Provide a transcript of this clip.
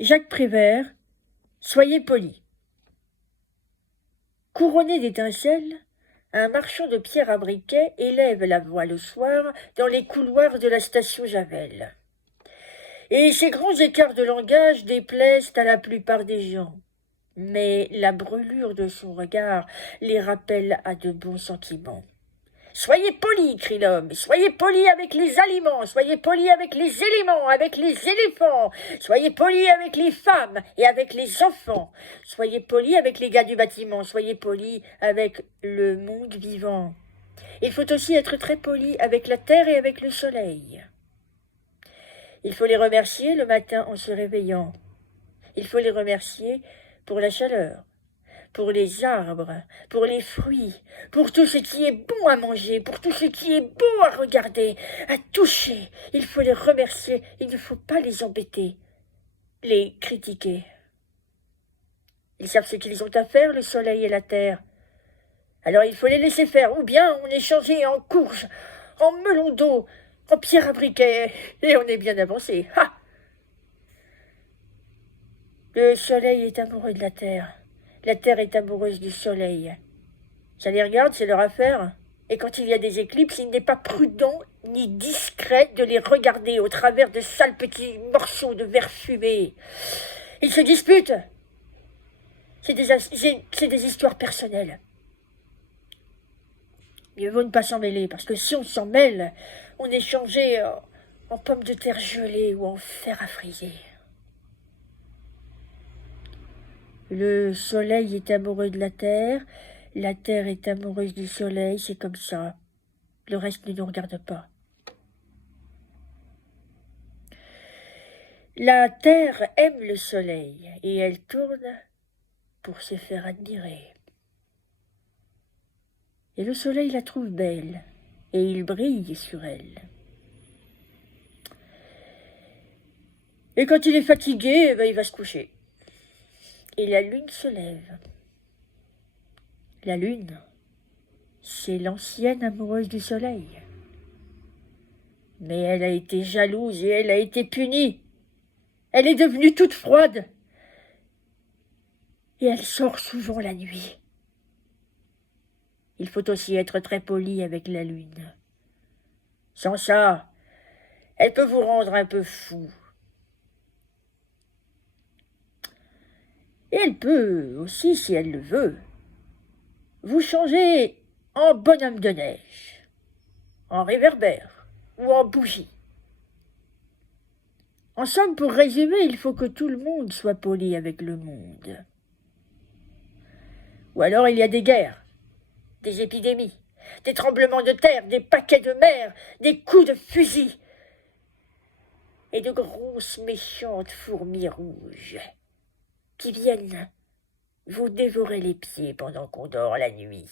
Jacques Prévert, soyez poli. Couronné d'étincelles, un marchand de pierre à briquet élève la voix le soir dans les couloirs de la station Javel. Et ces grands écarts de langage déplaisent à la plupart des gens. Mais la brûlure de son regard les rappelle à de bons sentiments. Soyez polis, crie l'homme, soyez polis avec les aliments, soyez polis avec les éléments, avec les éléphants, soyez polis avec les femmes et avec les enfants, soyez polis avec les gars du bâtiment, soyez polis avec le monde vivant. Il faut aussi être très poli avec la terre et avec le soleil. Il faut les remercier le matin en se réveillant. Il faut les remercier pour la chaleur, pour les arbres, pour les fruits, pour tout ce qui est bon à manger, pour tout ce qui est beau à regarder, à toucher. Il faut les remercier, il ne faut pas les embêter, les critiquer. Ils savent ce qu'ils ont à faire, le soleil et la terre. Alors il faut les laisser faire, ou bien on est changé en courge, en melon d'eau, en pierre à briquet, et on est bien avancé. Ha! Le soleil est amoureux de la terre est amoureuse du soleil. Ça les regarde, c'est leur affaire. Et quand il y a des éclipses, il n'est pas prudent ni discret de les regarder au travers de sales petits morceaux de verre fumé. Ils se disputent. C'est des histoires personnelles. Mieux vaut ne pas s'en mêler, parce que si on s'en mêle, on est changé en pommes de terre gelées ou en fer à friser. Le soleil est amoureux de la terre est amoureuse du soleil, c'est comme ça. Le reste ne nous regarde pas. La terre aime le soleil et elle tourne pour se faire admirer. Et le soleil la trouve belle et il brille sur elle. Et quand il est fatigué, il va se coucher. Et la lune se lève. La lune, c'est l'ancienne amoureuse du soleil. Mais elle a été jalouse et elle a été punie. Elle est devenue toute froide. Et elle sort souvent la nuit. Il faut aussi être très poli avec la lune. Sans ça, elle peut vous rendre un peu fou. Et elle peut aussi, si elle le veut, vous changer en bonhomme de neige, en réverbère ou en bougie. En somme, pour résumer, il faut que tout le monde soit poli avec le monde. Ou alors il y a des guerres, des épidémies, des tremblements de terre, des paquets de mer, des coups de fusil et de grosses méchantes fourmis rouges qui viennent vous dévorer les pieds pendant qu'on dort la nuit.